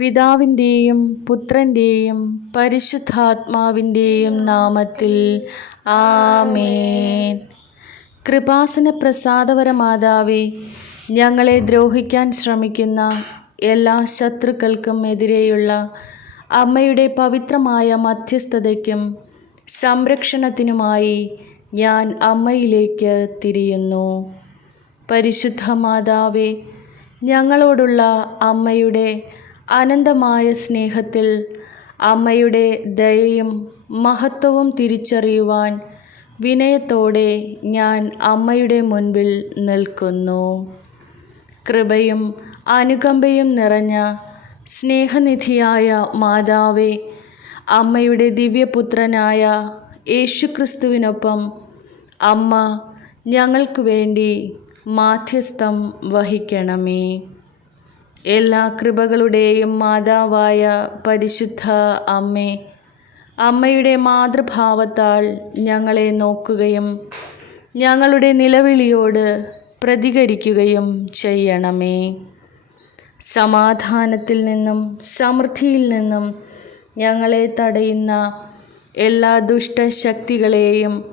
പിതാവിന്റെയും പുത്രന്റെയും പരിശുദ്ധാത്മാവിന്റെയും നാമത്തിൽ ആമേൻ. കൃപാസന പ്രസാദവര മാതാവേ ഞങ്ങളെ ദ്രോഹിക്കാൻ ശ്രമിക്കുന്ന എല്ലാ ശത്രുക്കൾക്കും എതിരെയുള്ള അമ്മയുടെ പവിത്രമായ മധ്യസ്ഥതയ്ക്കും സംരക്ഷണത്തിനുമായി ഞാൻ അമ്മയിലേക്ക് തിരിയുന്നു. പരിശുദ്ധ മാതാവേ ഞങ്ങളോടുള്ള അമ്മയുടെ അനന്തമായ സ്നേഹത്തിൽ അമ്മയുടെ ദയയും മഹത്വവും തിരിച്ചറിയുവാൻ വിനയത്തോടെ ഞാൻ അമ്മയുടെ മുൻപിൽ നിൽക്കുന്നു. കൃപയും അനുകമ്പയും നിറഞ്ഞ സ്നേഹനിധിയായ മാതാവേ അമ്മയുടെ ദിവ്യപുത്രനായ യേശുക്രിസ്തുവിനൊപ്പം അമ്മ ഞങ്ങൾക്ക് വേണ്ടി മാധ്യസ്ഥം വഹിക്കണമേ. എല്ലാ കൃപകളുടെയും മാതാവായ പരിശുദ്ധ അമ്മേ അമ്മയുടെ മാതൃഭാവത്താൽ ഞങ്ങളെ നോക്കുകയും ഞങ്ങളുടെ നിലവിളിയോട് പ്രതികരിക്കുകയും ചെയ്യണമേ. സമാധാനത്തിൽ നിന്നും സമൃദ്ധിയിൽ നിന്നും ഞങ്ങളെ തടയുന്ന എല്ലാ ദുഷ്ടശക്തികളെയും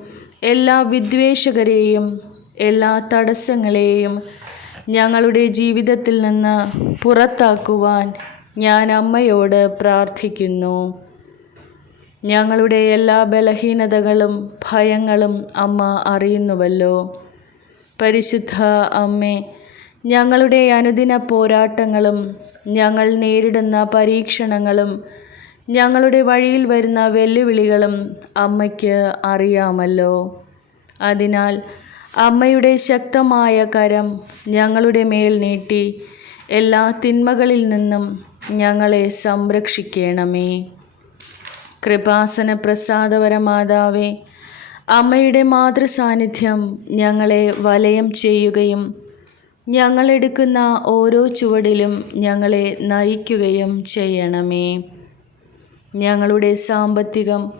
എല്ലാ വിദ്വേഷകരെയും എല്ലാ തടസ്സങ്ങളെയും ഞങ്ങളുടെ ജീവിതത്തിൽ നിന്ന് പുറത്താക്കുവാൻ ഞാൻ അമ്മയോട് പ്രാർത്ഥിക്കുന്നു. ഞങ്ങളുടെ എല്ലാ ബലഹീനതകളും ഭയങ്ങളും അമ്മ അറിയുന്നുവല്ലോ. പരിശുദ്ധ അമ്മേ ഞങ്ങളുടെ അനുദിന പോരാട്ടങ്ങളും ഞങ്ങൾ നേരിടുന്ന പരീക്ഷണങ്ങളും ഞങ്ങളുടെ വഴിയിൽ വരുന്ന വെല്ലുവിളികളും അമ്മയ്ക്ക് അറിയാമല്ലോ. അതിനാൽ അമ്മയുടെ ശക്തമായ കരം ഞങ്ങളുടെ മേൽ നീട്ടി. എല്ലാ തിന്മകളിൽ നിന്നും ഞങ്ങളെ സംരക്ഷിക്കണമേ. കൃപാസന പ്രസാദവര മാതാവേ അമ്മയുടെ മാതൃസാന്നിധ്യം ഞങ്ങളെ വലയം ചെയ്യുകയും ഞങ്ങളെടുക്കുന്ന ഓരോ ചുവടിലും ഞങ്ങളെ നയിക്കുകയും ചെയ്യണമേ. ഞങ്ങളുടെ സാമ്പത്തികം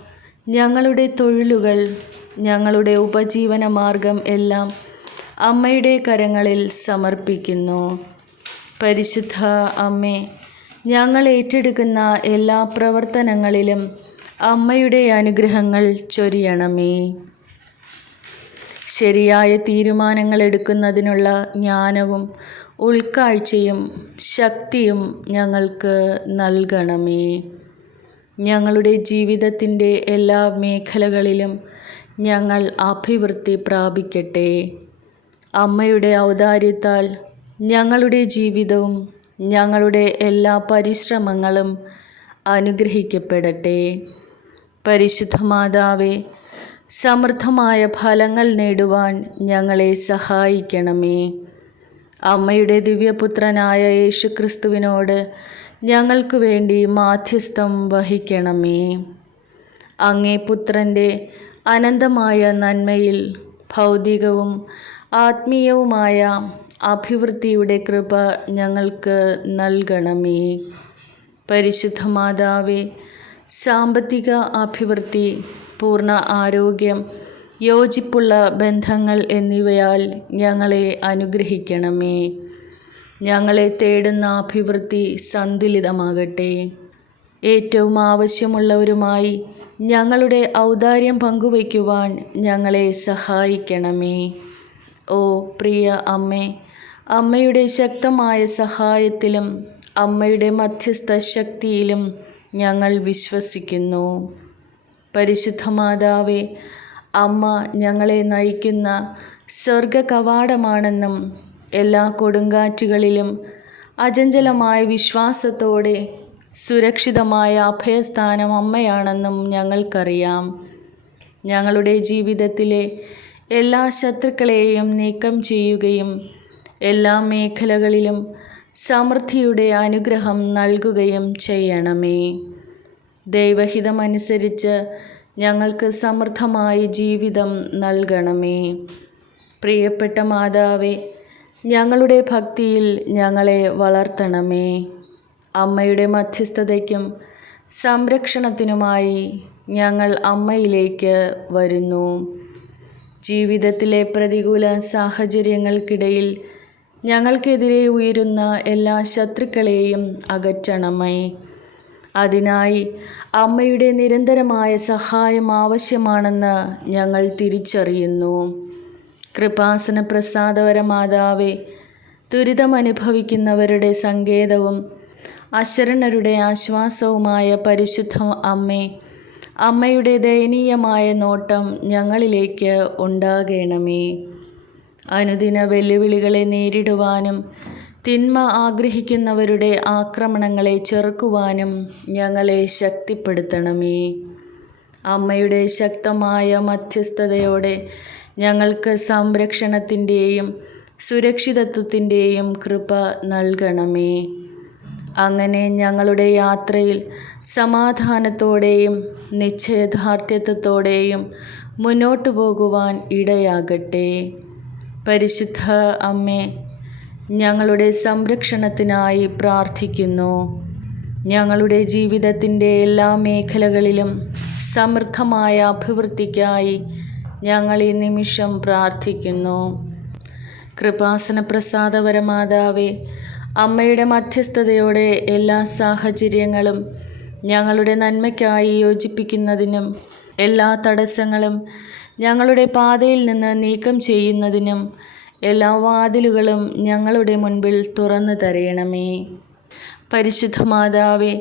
ഞങ്ങളുടെ തൊഴിലുകൾ ഞങ്ങളുടെ ഉപജീവന മാർഗം എല്ലാം അമ്മയുടെ കരങ്ങളിൽ സമർപ്പിക്കുന്നു. പരിശുദ്ധ അമ്മേ ഞങ്ങൾ ഏറ്റെടുക്കുന്ന എല്ലാ പ്രവർത്തനങ്ങളിലും അമ്മയുടെ അനുഗ്രഹങ്ങൾ ചൊരിയണമേ. ശരിയായ തീരുമാനങ്ങൾ എടുക്കുന്നതിനുള്ള ജ്ഞാനവും ഉൾക്കാഴ്ചയും ശക്തിയും ഞങ്ങൾക്ക് നൽകണമേ. ഞങ്ങളുടെ ജീവിതത്തിന്റെ എല്ലാ മേഖലകളിലും ഞങ്ങൾ അഭിവൃദ്ധി പ്രാപിക്കട്ടെ. അമ്മയുടെ ഔദാര്യത്താൽ ഞങ്ങളുടെ ജീവിതവും ഞങ്ങളുടെ എല്ലാ പരിശ്രമങ്ങളും അനുഗ്രഹിക്കപ്പെടട്ടെ. പരിശുദ്ധ മാതാവേ സമൃദ്ധമായ ഫലങ്ങൾ നേടുവാൻ ഞങ്ങളെ സഹായിക്കണമേ. അമ്മയുടെ ദിവ്യപുത്രനായ യേശുക്രിസ്തുവിനോട് ഞങ്ങൾക്ക് വേണ്ടി മാധ്യസ്ഥം വഹിക്കണമേ. അങ്ങേ പുത്രന്റെ അനന്തമായ നന്മയിൽ ഭൗതികവും ആത്മീയവുമായ അഭിവൃദ്ധിയുടെ കൃപ ഞങ്ങൾക്ക് നൽകണമേ. പരിശുദ്ധ മാതാവേ സാമ്പത്തിക അഭിവൃദ്ധി പൂർണ ആരോഗ്യം യോജിപ്പുള്ള ബന്ധങ്ങൾ എന്നിവയാൽ ഞങ്ങളെ അനുഗ്രഹിക്കണമേ. ഞങ്ങളെ തേടുന്ന അഭിവൃദ്ധി സന്തുലിതമാകട്ടെ. ഏറ്റവും ആവശ്യമുള്ളവരുമായി ഞങ്ങളുടെ ഔദാര്യം പങ്കുവയ്ക്കുവാൻ ഞങ്ങളെ സഹായിക്കണമേ. ഓ പ്രിയ അമ്മേ അമ്മയുടെ ശക്തമായ സഹായത്തിലും അമ്മയുടെ മധ്യസ്ഥ ശക്തിയിലും ഞങ്ങൾ വിശ്വസിക്കുന്നു. പരിശുദ്ധ മാതാവേ അമ്മ ഞങ്ങളെ നയിക്കുന്ന സ്വർഗ കവാടമാണെന്നും എല്ലാ കൊടുങ്കാറ്റുകളിലും അചഞ്ചലമായ വിശ്വാസത്തോടെ സുരക്ഷിതമായ അഭയസ്ഥാനം അമ്മയാണെന്നും ഞങ്ങൾക്കറിയാം. ഞങ്ങളുടെ ജീവിതത്തിലെ എല്ലാ ശത്രുക്കളെയും നീക്കം ചെയ്യുകയും എല്ലാ മേഖലകളിലും സമൃദ്ധിയുടെ അനുഗ്രഹം നൽകുകയും ചെയ്യണമേ. ദൈവഹിതമനുസരിച്ച് ഞങ്ങൾക്ക് സമൃദ്ധമായ ജീവിതം നൽകണമേ. പ്രിയപ്പെട്ട മാതാവേ ഞങ്ങളുടെ ഭക്തിയിൽ ഞങ്ങളെ വളർത്തണമേ. അമ്മയുടെ മധ്യസ്ഥതയ്ക്കും സംരക്ഷണത്തിനുമായി ഞങ്ങൾ അമ്മയിലേക്ക് വരുന്നു. ജീവിതത്തിലെ പ്രതികൂല സാഹചര്യങ്ങൾക്കിടയിൽ ഞങ്ങൾക്കെതിരെ ഉയരുന്ന എല്ലാ ശത്രുക്കളെയും അകറ്റണമേ. അതിനായി അമ്മയുടെ നിരന്തരമായ സഹായം ആവശ്യമാണെന്ന് ഞങ്ങൾ തിരിച്ചറിയുന്നു. കൃപാസന പ്രസാദവര മാതാവേ ദുരിതമനുഭവിക്കുന്നവരുടെ സങ്കേതവും അശരണരുടെ ആശ്വാസവുമായ പരിശുദ്ധ അമ്മേ അമ്മയുടെ ദയനീയമായ നോട്ടം ഞങ്ങളിലേക്ക് ഉണ്ടാകേണമേ. അനുദിന വെല്ലുവിളികളെ നേരിടുവാനും തിന്മ ആഗ്രഹിക്കുന്നവരുടെ ആക്രമണങ്ങളെ ചെറുക്കുവാനും ഞങ്ങളെ ശക്തിപ്പെടുത്തണമേ. അമ്മയുടെ ശക്തമായ മധ്യസ്ഥതയോടെ ഞങ്ങൾക്ക് സംരക്ഷണത്തിന്റെയും സുരക്ഷിതത്വത്തിന്റെയും കൃപ നൽകണമേ. അങ്ങനെ ഞങ്ങളുടെ യാത്രയിൽ സമാധാനത്തോടെയും നിശ്ചയദാർഢ്യത്വത്തോടെയും മുന്നോട്ടു പോകുവാൻ ഇടയാകട്ടെ. പരിശുദ്ധ അമ്മേ ഞങ്ങളുടെ സംരക്ഷണത്തിനായി പ്രാർത്ഥിക്കുന്നു. ഞങ്ങളുടെ ജീവിതത്തിന്റെ എല്ലാ മേഖലകളിലും സമൃദ്ധമായ അഭിവൃദ്ധിക്കായി ഞങ്ങൾ ഈ നിമിഷം പ്രാർത്ഥിക്കുന്നു. കൃപാസന പ്രസാദപരമാതാവേ അമ്മയുടെ മധ്യസ്ഥതയോടെ എല്ലാ സാഹചര്യങ്ങളും ഞങ്ങളുടെ നന്മയ്ക്കായി യോജിപ്പിക്കുന്നതിനും എല്ലാ തടസ്സങ്ങളും ഞങ്ങളുടെ പാതയിൽ നിന്ന് നീക്കം ചെയ്യുന്നതിനും എല്ലാ വാതിലുകളും ഞങ്ങളുടെ മുൻപിൽ തുറന്നു തരയണമേ. പരിശുദ്ധ മാതാവേ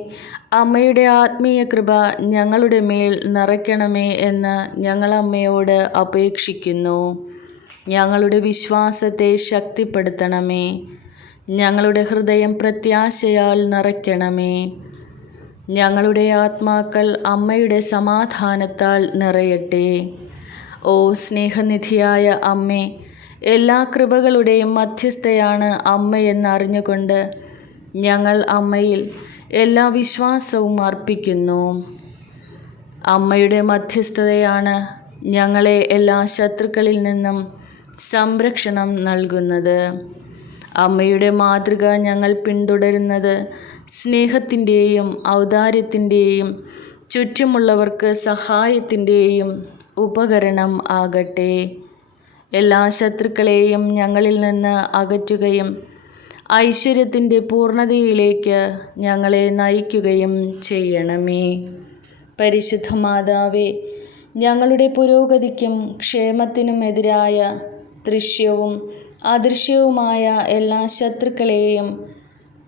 അമ്മയുടെ ആത്മീയ കൃപ ഞങ്ങളുടെ മേൽ നിറയ്ക്കണമേ എന്ന് ഞങ്ങൾ അമ്മയോട് അപേക്ഷിക്കുന്നു. ഞങ്ങളുടെ വിശ്വാസത്തെ ശക്തിപ്പെടുത്തണമേ. ഞങ്ങളുടെ ഹൃദയം പ്രത്യാശയാൽ നിറയ്ക്കണമേ. ഞങ്ങളുടെ ആത്മാക്കൾ അമ്മയുടെ സമാധാനത്താൽ നിറയട്ടെ. ഓ സ്നേഹനിധിയായ അമ്മേ എല്ലാ കൃപകളുടെയും മധ്യസ്ഥയാണ് അമ്മയെന്നറിഞ്ഞുകൊണ്ട് ഞങ്ങൾ അമ്മയിൽ എല്ലാ വിശ്വാസവും അർപ്പിക്കുന്നു. അമ്മയുടെ മധ്യസ്ഥതയാണ് ഞങ്ങളെ എല്ലാ ശത്രുക്കളിൽ നിന്നും സംരക്ഷണം നൽകുന്നത്. അമ്മയുടെ മാതൃക ഞങ്ങൾ പിന്തുടരുന്നത്. സ്നേഹത്തിന്റെയും ഔദാര്യത്തിന്റെയും ചുറ്റുമുള്ളവർക്ക് സഹായത്തിന്റെയും ഉപകരണം ആകട്ടെ. എല്ലാ ശത്രുക്കളെയും ഞങ്ങളിൽ നിന്ന് അകറ്റുകയും ഐശ്വര്യത്തിന്റെ പൂർണതയിലേക്ക് ഞങ്ങളെ നയിക്കുകയും ചെയ്യണമേ. പരിശുദ്ധ മാതാവേ ഞങ്ങളുടെ പുരോഗതിക്കും ക്ഷേമത്തിനുമെതിരായ ദൃശ്യവും അദൃശ്യവുമായ എല്ലാ ശത്രുക്കളെയും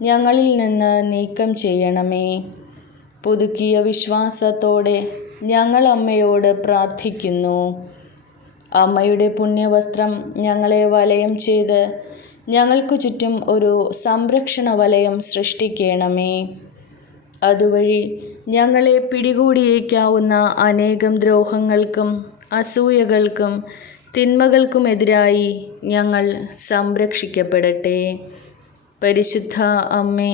ഞങ്ങളിൽ നിന്ന് നീക്കം ചെയ്യണമേ. പുതുക്കിയ വിശ്വാസത്തോടെ ഞങ്ങൾ അമ്മയോട് പ്രാർത്ഥിക്കുന്നു. അമ്മയുടെ പുണ്യവസ്ത്രം ഞങ്ങളെ വലയം ചെയ്ത് ഞങ്ങൾക്ക് ചുറ്റും ഒരു സംരക്ഷണ വലയം സൃഷ്ടിക്കണമേ. അതുവഴി ഞങ്ങളെ പിടികൂടിയേക്കാവുന്ന അനേകം ദ്രോഹങ്ങൾക്കും അസൂയകൾക്കും തിന്മകൾക്കുമെതിരായി ഞങ്ങൾ സംരക്ഷിക്കപ്പെടട്ടെ. പരിശുദ്ധ അമ്മേ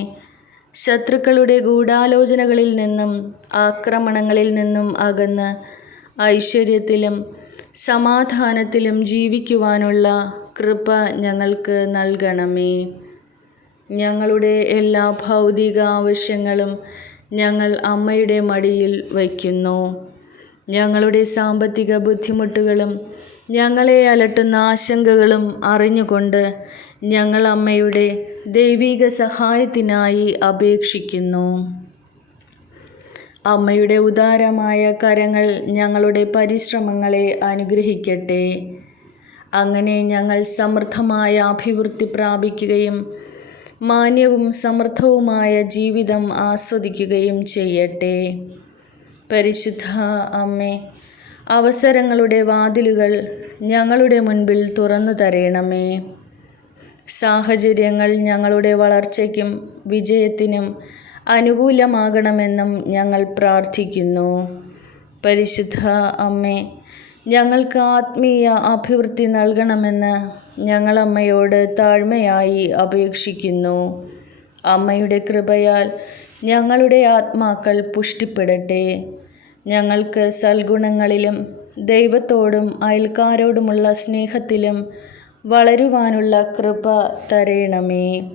ശത്രുക്കളുടെ ഗൂഢാലോചനകളിൽ നിന്നും ആക്രമണങ്ങളിൽ നിന്നും അകന്ന് ഐശ്വര്യത്തിലും സമാധാനത്തിലും ജീവിക്കുവാനുള്ള കൃപ ഞങ്ങൾക്ക് നൽകണമേ. ഞങ്ങളുടെ എല്ലാ ഭൗതിക ആവശ്യങ്ങളും ഞങ്ങൾ അമ്മയുടെ മടിയിൽ വയ്ക്കുന്നു. ഞങ്ങളുടെ സാമ്പത്തിക ബുദ്ധിമുട്ടുകളും ഞങ്ങളെ അലട്ടുന്ന ആശങ്കകളും അറിഞ്ഞുകൊണ്ട് ഞങ്ങൾ അമ്മയുടെ ദൈവിക സഹായത്തിനായി അപേക്ഷിക്കുന്നു. അമ്മയുടെ ഉദാരമായ കരങ്ങൾ ഞങ്ങളുടെ പരിശ്രമങ്ങളെ അനുഗ്രഹിക്കട്ടെ. അങ്ങനെ ഞങ്ങൾ സമൃദ്ധമായ അഭിവൃദ്ധി പ്രാപിക്കുകയും മാന്യവും സമൃദ്ധവുമായ ജീവിതം ആസ്വദിക്കുകയും ചെയ്യട്ടെ. പരിശുദ്ധ അമ്മേ അവസരങ്ങളുടെ വാതിലുകൾ ഞങ്ങളുടെ മുൻപിൽ തുറന്നു തരയണമേ സാഹചര്യങ്ങൾ ഞങ്ങളുടെ വളർച്ചയ്ക്കും വിജയത്തിനും അനുകൂലമാകണമെന്നും ഞങ്ങൾ പ്രാർത്ഥിക്കുന്നു. പരിശുദ്ധ അമ്മേ ഞങ്ങൾക്ക് ആത്മീയ അഭിവൃദ്ധി നൽകണമെന്ന് ഞങ്ങളമ്മയോട് താഴ്മയായി അപേക്ഷിക്കുന്നു. അമ്മയുടെ കൃപയാൽ ഞങ്ങളുടെ ആത്മാക്കൾ പുഷ്ടിപ്പെടട്ടെ. ഞങ്ങൾക്ക് സൽഗുണങ്ങളിലും ദൈവത്തോടും അയൽക്കാരോടുമുള്ള സ്നേഹത്തിലും വളരുവാനുള്ള കൃപ തരയണമേ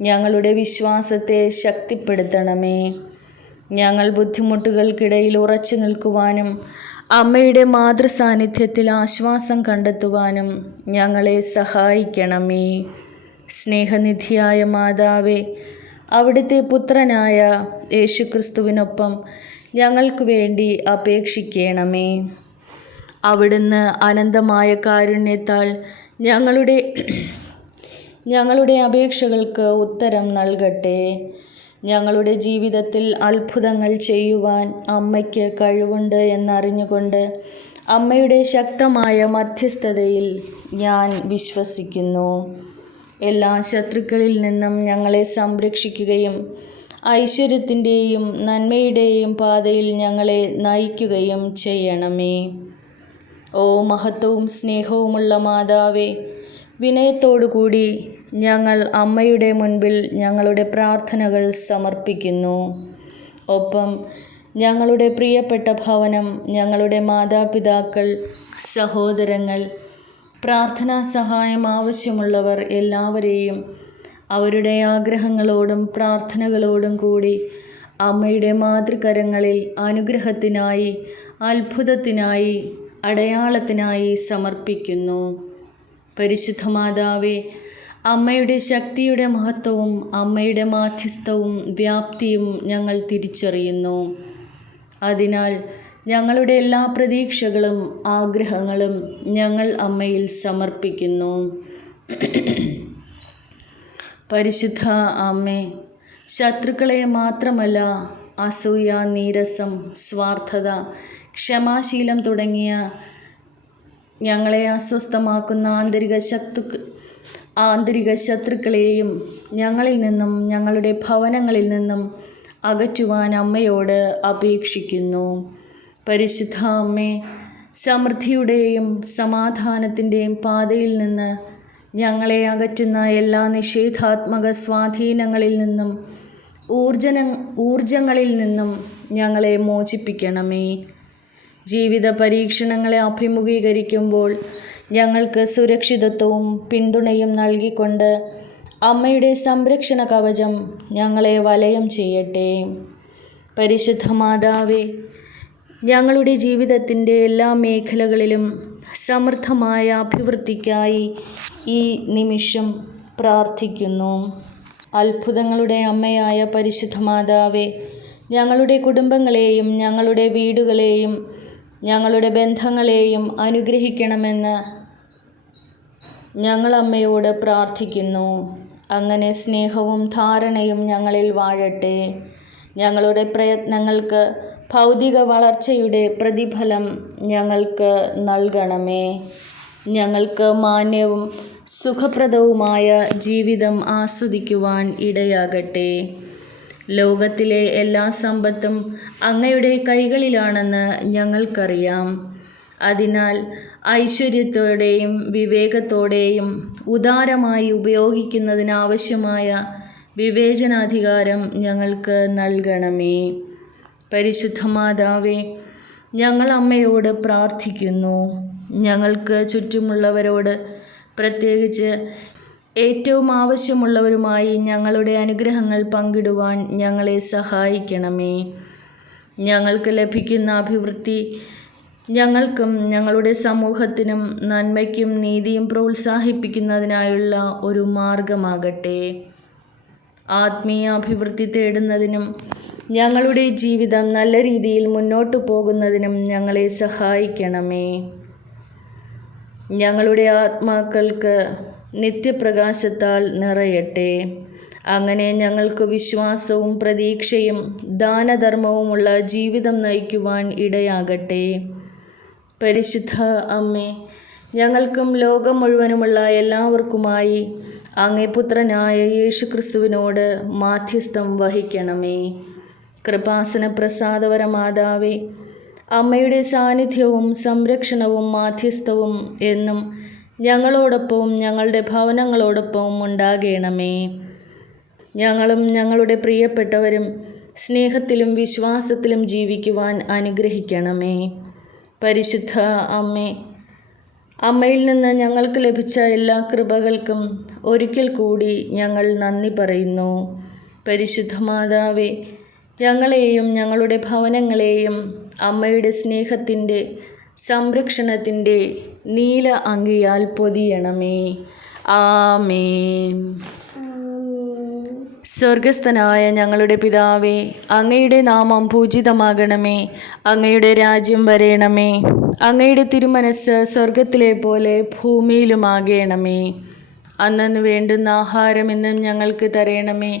ഞങ്ങളുടെ വിശ്വാസത്തെ ശക്തിപ്പെടുത്തണമേ. ഞങ്ങൾ ബുദ്ധിമുട്ടുകൾക്കിടയിൽ ഉറച്ചു നിൽക്കുവാനും അമ്മയുടെ മാതൃസാന്നിധ്യത്തിൽ ആശ്വാസം കണ്ടെത്തുവാനും ഞങ്ങളെ സഹായിക്കണമേ. സ്നേഹനിധിയായ മാതാവേ അവിടുത്തെ പുത്രനായ യേശുക്രിസ്തുവിനൊപ്പം ഞങ്ങൾക്ക് വേണ്ടി അപേക്ഷിക്കണമേ. അവിടുന്ന് അനന്തമായ കാരുണ്യത്താൽ ഞങ്ങളുടെ ഞങ്ങളുടെ അപേക്ഷകൾക്ക് ഉത്തരം നൽകട്ടെ. ഞങ്ങളുടെ ജീവിതത്തിൽ അത്ഭുതങ്ങൾ ചെയ്യുവാൻ അമ്മയ്ക്ക് കഴിവുണ്ട് എന്നറിഞ്ഞുകൊണ്ട് അമ്മയുടെ ശക്തമായ മധ്യസ്ഥതയിൽ ഞാൻ വിശ്വസിക്കുന്നു. എല്ലാ ശത്രുക്കളിൽ നിന്നും ഞങ്ങളെ സംരക്ഷിക്കുകയും ഐശ്വര്യത്തിന്റെയും നന്മയുടെയും പാതയിൽ ഞങ്ങളെ നയിക്കുകയും ചെയ്യണമേ. ഓ മഹത്വവും സ്നേഹവുമുള്ള മാതാവേ വിനയത്തോടുകൂടി ഞങ്ങൾ അമ്മയുടെ മുൻപിൽ ഞങ്ങളുടെ പ്രാർത്ഥനകൾ സമർപ്പിക്കുന്നു. ഒപ്പം ഞങ്ങളുടെ പ്രിയപ്പെട്ട ഭവനം ഞങ്ങളുടെ മാതാപിതാക്കൾ സഹോദരങ്ങൾ പ്രാർത്ഥനാ സഹായം ആവശ്യമുള്ളവർ എല്ലാവരെയും അവരുടെ ആഗ്രഹങ്ങളോടും പ്രാർത്ഥനകളോടും കൂടി അമ്മയുടെ മാതൃകരങ്ങളിൽ അനുഗ്രഹത്തിനായി അത്ഭുതത്തിനായി അടയാളത്തിനായി സമർപ്പിക്കുന്നു. പരിശുദ്ധ മാതാവേ അമ്മയുടെ ശക്തിയുടെ മഹത്വവും അമ്മയുടെ മാധ്യസ്ഥവും വ്യാപ്തിയും ഞങ്ങൾ തിരിച്ചറിയുന്നു. അതിനാൽ ഞങ്ങളുടെ എല്ലാ പ്രതീക്ഷകളും ആഗ്രഹങ്ങളും ഞങ്ങൾ അമ്മയിൽ സമർപ്പിക്കുന്നു. പരിശുദ്ധ അമ്മേ ശത്രുക്കളെ മാത്രമല്ല അസൂയ നീരസം സ്വാർത്ഥത ക്ഷമാശീലം തുടങ്ങിയ ഞങ്ങളെ അസ്വസ്ഥമാക്കുന്ന ആന്തരിക ശത്രു ആന്തരിക ശത്രുക്കളെയും ഞങ്ങളിൽ നിന്നും ഞങ്ങളുടെ ഭവനങ്ങളിൽ നിന്നും അകറ്റുവാൻ അമ്മയോട് അപേക്ഷിക്കുന്നു. പരിശുദ്ധ അമ്മേ സമൃദ്ധിയുടെയും സമാധാനത്തിന്റെയും പാതയിൽ നിന്ന് ഞങ്ങളെ അകറ്റുന്ന എല്ലാ നിഷേധാത്മക സ്വാധീനങ്ങളിൽ നിന്നും ഊർജന ഊർജങ്ങളിൽ നിന്നും ഞങ്ങളെ മോചിപ്പിക്കണമേ. ജീവിത പരീക്ഷണങ്ങളെ അഭിമുഖീകരിക്കുമ്പോൾ ഞങ്ങൾക്ക് സുരക്ഷിതത്വവും പിന്തുണയും നൽകിക്കൊണ്ട് അമ്മയുടെ സംരക്ഷണ കവചം ഞങ്ങളെ വലയം ചെയ്യട്ടെ. പരിശുദ്ധ മാതാവേ ഞങ്ങളുടെ ജീവിതത്തിന്റെ എല്ലാ മേഖലകളിലും സമൃദ്ധമായ അഭിവൃദ്ധിക്കായി ഈ നിമിഷം പ്രാർത്ഥിക്കുന്നു. അത്ഭുതങ്ങളുടെ അമ്മയായ പരിശുദ്ധ മാതാവേ ഞങ്ങളുടെ കുടുംബങ്ങളെയും ഞങ്ങളുടെ വീടുകളെയും ഞങ്ങളുടെ ബന്ധങ്ങളെയും അനുഗ്രഹിക്കണമെന്ന് ഞങ്ങളമ്മയോട് പ്രാർത്ഥിക്കുന്നു. അങ്ങനെ സ്നേഹവും ധാരണയും ഞങ്ങളിൽ വാഴട്ടെ. ഞങ്ങളുടെ പ്രയത്നങ്ങൾക്ക് ഭൗതിക വളർച്ചയുടെ പ്രതിഫലം ഞങ്ങൾക്ക് നൽകണമേ. ഞങ്ങൾക്ക് മാന്യവും സുഖപ്രദവുമായ ജീവിതം ആസ്വദിക്കുവാൻ ഇടയാകട്ടെ. ലോകത്തിലെ എല്ലാ സമ്പത്തും അങ്ങയുടെ കൈകളിലാണെന്ന് ഞങ്ങൾക്കറിയാം. അതിനാൽ ഐശ്വര്യത്തോടെയും വിവേകത്തോടെയും ഉദാരമായി ഉപയോഗിക്കുന്നതിനാവശ്യമായ വിവേചനാധികാരം ഞങ്ങൾക്ക് നൽകണമേ. പരിശുദ്ധ മാതാവേ ഞങ്ങൾ അമ്മയോട് പ്രാർത്ഥിക്കുന്നു. ഞങ്ങൾക്ക് ചുറ്റുമുള്ളവരോട് പ്രത്യേകിച്ച് ഏറ്റവും ആവശ്യമുള്ളവരുമായി ഞങ്ങളുടെ അനുഗ്രഹങ്ങൾ പങ്കിടുവാൻ ഞങ്ങളെ സഹായിക്കണമേ. ഞങ്ങൾക്ക് ലഭിക്കുന്ന അഭിവൃദ്ധി ഞങ്ങൾക്കും ഞങ്ങളുടെ സമൂഹത്തിനും നന്മയ്ക്കും നീതിയും പ്രോത്സാഹിപ്പിക്കുന്നതിനായുള്ള ഒരു മാർഗമാകട്ടെ. ആത്മീയ അഭിവൃദ്ധി തേടുന്നതിനും ഞങ്ങളുടെ ജീവിതം നല്ല രീതിയിൽ മുന്നോട്ടു പോകുന്നതിനും ഞങ്ങളെ സഹായിക്കണമേ. ഞങ്ങളുടെ ആത്മാക്കൾക്ക് നിത്യപ്രകാശത്താൽ നിറയട്ടെ. അങ്ങനെ ഞങ്ങൾക്ക് വിശ്വാസവും പ്രതീക്ഷയും ദാനധർമ്മവുമുള്ള ജീവിതം നയിക്കുവാൻ ഇടയാകട്ടെ. പരിശുദ്ധ അമ്മേ ഞങ്ങൾക്കും ലോകം മുഴുവനുമുള്ള എല്ലാവർക്കുമായി അങ്ങേ പുത്രനായ യേശുക്രിസ്തുവിനോട് മാധ്യസ്ഥം വഹിക്കണമേ. കൃപാസന പ്രസാദവര മാതാവേ അമ്മയുടെ സാന്നിധ്യവും സംരക്ഷണവും മാധ്യസ്ഥവും എന്നും ഞങ്ങളോടൊപ്പവും ഞങ്ങളുടെ ഭവനങ്ങളോടൊപ്പവും ഉണ്ടാകേണമേ. ഞങ്ങളും ഞങ്ങളുടെ പ്രിയപ്പെട്ടവരും സ്നേഹത്തിലും വിശ്വാസത്തിലും ജീവിക്കുവാൻ അനുഗ്രഹിക്കണമേ. പരിശുദ്ധ അമ്മേ അമ്മയിൽ നിന്ന് ഞങ്ങൾക്ക് ലഭിച്ച എല്ലാ കൃപകൾക്കും ഒരിക്കൽ കൂടി ഞങ്ങൾ നന്ദി പറയുന്നു. പരിശുദ്ധ മാതാവേ ഞങ്ങളെയും ഞങ്ങളുടെ ഭവനങ്ങളെയും അമ്മയുടെ സ്നേഹത്തിന്റെ സംരക്ഷണത്തിന്റെ നീല അങ്കിയാൽ പൊതിയണമേ. ആമേൻ. സ്വർഗസ്ഥനായ ഞങ്ങളുടെ പിതാവേ അങ്ങയുടെ നാമം പൂജിതമാകണമേ. അങ്ങയുടെ രാജ്യം വരയണമേ അങ്ങയുടെ തിരുമനസ് സ്വർഗത്തിലെ പോലെ ഭൂമിയിലുമാകണമേ. അന്നു വേണ്ടുന്ന ആഹാരം ഇന്നും ഞങ്ങൾക്ക് തരയണമേ